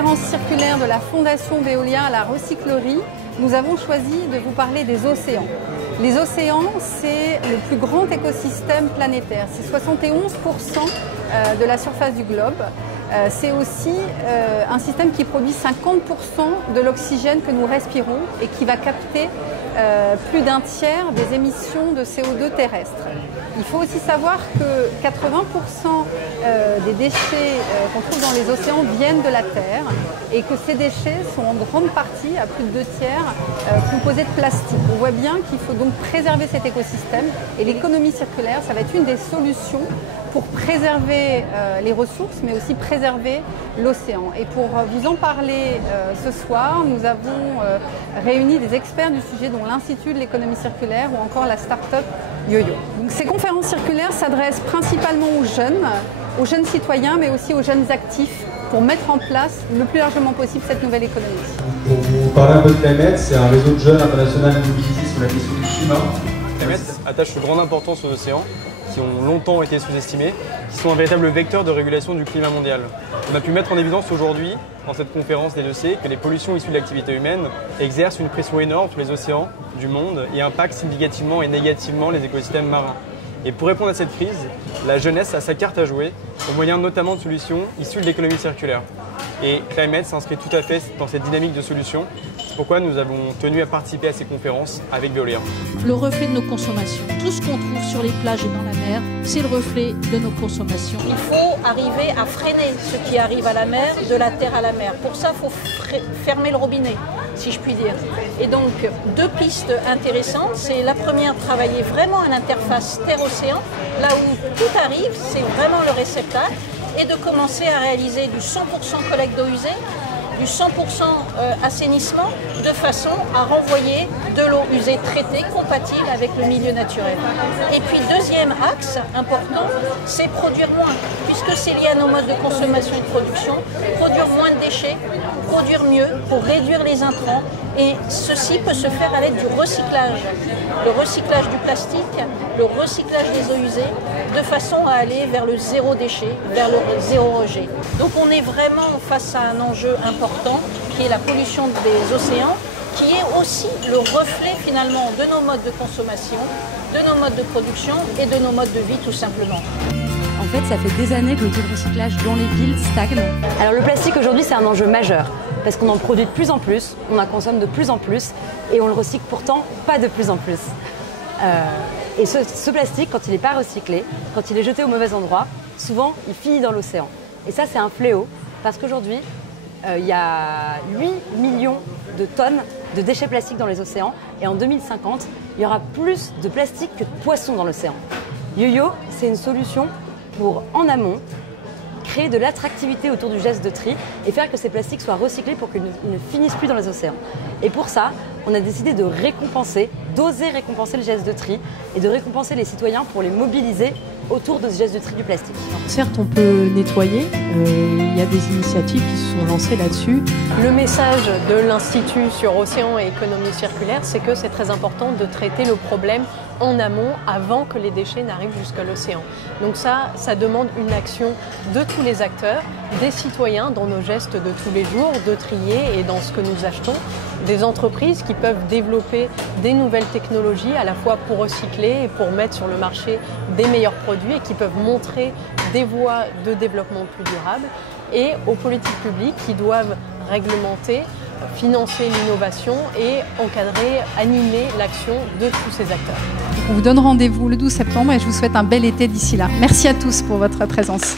conférence circulaire de la Fondation Veolia à la recyclerie, nous avons choisi de vous parler des océans. Les océans, c'est le plus grand écosystème planétaire. C'est 71% de la surface du globe. C'est aussi un système qui produit 50% de l'oxygène que nous respirons et qui va capter plus d'un tiers des émissions de CO2 terrestres. Il faut aussi savoir que 80% des déchets qu'on trouve dans les océans viennent de la Terre et que ces déchets sont en grande partie, à plus de 2 tiers, composés de plastique. On voit bien qu'il faut donc préserver cet écosystème et l'économie circulaire, ça va être une des solutions pour préserver les ressources, mais aussi préserver l'océan. Et pour vous en parler ce soir, nous avons réuni des experts du sujet, dont l'Institut de l'économie circulaire ou encore la start-up YoYo. Donc, ces conférences circulaires s'adressent principalement aux jeunes citoyens, mais aussi aux jeunes actifs, pour mettre en place le plus largement possible cette nouvelle économie. Pour vous parler un peu de Climate, c'est un réseau de jeunes international mobilisé sur la question du climat. Climate attache une grande importance aux océans, qui ont longtemps été sous-estimés, qui sont un véritable vecteur de régulation du climat mondial. On a pu mettre en évidence aujourd'hui, dans cette conférence des dossiers, que les pollutions issues de l'activité humaine exercent une pression énorme sur les océans du monde et impactent significativement et négativement les écosystèmes marins. Et pour répondre à cette crise, la jeunesse a sa carte à jouer, au moyen notamment de solutions issues de l'économie circulaire. Et Climate s'inscrit tout à fait dans cette dynamique de solutions. C'est pourquoi nous avons tenu à participer à ces conférences avec Veolia. Le reflet de nos consommations. Tout ce qu'on trouve sur les plages et dans la mer, c'est le reflet de nos consommations. Il faut arriver à freiner ce qui arrive à la mer, de la terre à la mer. Pour ça, il faut fermer le robinet, si je puis dire. Et donc, 2 pistes intéressantes. C'est la première, travailler vraiment à l'interface terre-océan, là où tout arrive, c'est vraiment le réceptacle, et de commencer à réaliser du 100% collecte d'eau usée, du 100% assainissement, de façon à renvoyer de l'eau usée traitée, compatible avec le milieu naturel. Et puis deuxième axe important, c'est produire moins, puisque c'est lié à nos modes de consommation et de production, produire moins de déchets, produire mieux pour réduire les intrants, et ceci peut se faire à l'aide du recyclage. Le recyclage du plastique, le recyclage des eaux usées, de façon à aller vers le zéro déchet, vers le zéro rejet. Donc on est vraiment face à un enjeu important qui est la pollution des océans, qui est aussi le reflet finalement de nos modes de consommation, de nos modes de production et de nos modes de vie tout simplement. En fait, ça fait des années que le taux de recyclage dans les villes stagne. Alors le plastique aujourd'hui, c'est un enjeu majeur parce qu'on en produit de plus en plus, on en consomme de plus en plus et on le recycle pourtant pas de plus en plus. Et ce plastique, quand il n'est pas recyclé, quand il est jeté au mauvais endroit, souvent il finit dans l'océan. Et ça, c'est un fléau parce qu'aujourd'hui, il y a 8 millions de tonnes de déchets plastiques dans les océans et en 2050, il y aura plus de plastique que de poissons dans l'océan. YoYo, c'est une solution pour, en amont, créer de l'attractivité autour du geste de tri et faire que ces plastiques soient recyclés pour qu'ils ne finissent plus dans les océans. Et pour ça, on a décidé de récompenser, d'oser récompenser le geste de tri et de récompenser les citoyens pour les mobiliser autour de ce geste de tri du plastique. Certes, on peut nettoyer, il y a des initiatives qui se sont lancées là-dessus. Le message de l'Institut sur Océan et économie circulaire, c'est que c'est très important de traiter le problème en amont avant que les déchets n'arrivent jusqu'à l'océan. Donc ça demande une action de tous les acteurs, des citoyens dans nos gestes de tous les jours, de trier et dans ce que nous achetons, des entreprises qui peuvent développer des nouvelles technologies à la fois pour recycler et pour mettre sur le marché des meilleurs produits et qui peuvent montrer des voies de développement plus durables, et aux politiques publiques qui doivent réglementer, financer l'innovation et encadrer, animer l'action de tous ces acteurs. On vous donne rendez-vous le 12 septembre et je vous souhaite un bel été d'ici là. Merci à tous pour votre présence.